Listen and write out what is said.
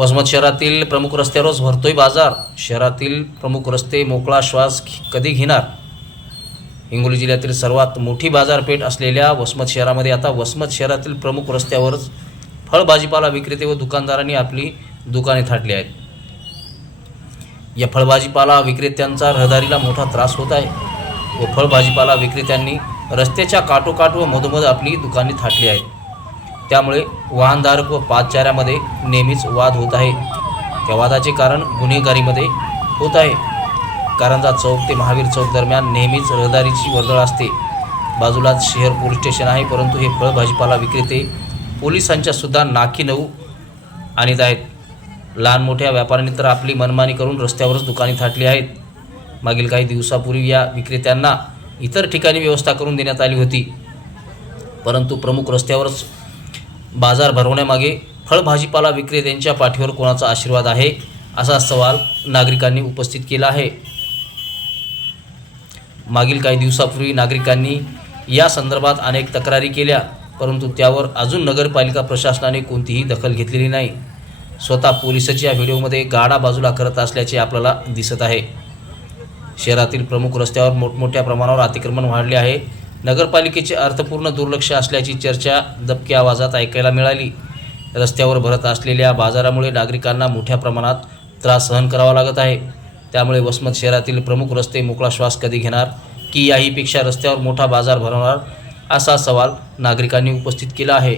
वसमत शहरातील प्रमुख रस्त्यावरच भरतोय बाजार. शहरातील प्रमुख रस्ते मोकळा श्वास कधी घेणार? हिंगोली जिल्ह्यातील सर्वात मोठी बाजारपेठ असलेल्या वसमत शहरामध्ये आता वसमत शहरातील प्रमुख रस्त्यावरच फळ भाजीपाला विक्रेते व दुकानदारांनी आपली दुकाने थाटली आहेत. या फळभाजीपाला विक्रेत्यांचा रहदारीला मोठा त्रास होत आहे व फळभाजीपाला विक्रेत्यांनी रस्त्याच्या काठोकाठ व मधोमध आपली दुकाने थाटली आहेत. त्यामुळे वाहनधारक व पादचाऱ्यामध्ये नेहमीच वाद होत आहे. त्या वादाचे कारण गुन्हेगारीमध्ये होत आहे. कारंजा चौक ते महावीर चौक दरम्यान नेहमीच रहदारीची वर्दळ असते. बाजूलाच शहर पोलीस स्टेशन आहे परंतु हे फळ भाजीपाला विक्रेते पोलिसांच्या सुद्धा नाकी नऊ आणीत आहेत. लहान मोठ्या व्यापाऱ्यांनी तर आपली मनमानी करून रस्त्यावरच दुकाने थाटली आहेत. मागील काही दिवसापूर्वी या विक्रेत्यांना इतर ठिकाणी व्यवस्था करून देण्यात आली होती. परंतु प्रमुख रस्त्यावरच बाजार भरवण्यामागे फळभाजीपाला विक्रेत्यांच्या पाठीवर कोणाचा आशीर्वाद आहे असा सवाल नागरिकांनी उपस्थित केला आहे. मागील काही दिवसापूर्वी नागरिकांनी या संदर्भात अनेक तक्रारी केल्या परंतु त्यावर अजून नगरपालिका प्रशासनाने कोणतीही दखल घेतलेली नाही. स्वतः पोलिसाची या व्हिडिओमध्ये गाडा बाजूला करत असल्याचे आपल्याला दिसत आहे. शहरातील प्रमुख रस्त्यावर मोठमोठ्या प्रमाणावर अतिक्रमण वाढले आहे. नगरपालिकेचे अर्थपूर्ण दुर्लक्ष असल्याची चर्चा दबक्या आवाजात ऐकायला मिळाली. रस्त्यावर भरत असलेल्या बाजारामुळे नागरिकांना मोठ्या प्रमाणात त्रास सहन करावा लागत आहे. त्यामुळे वसमत शहरातील प्रमुख रस्ते मोकळा श्वास कधी घेणार की याहीपेक्षा रस्त्यावर मोठा बाजार भरवणार असा सवाल नागरिकांनी उपस्थित केला आहे.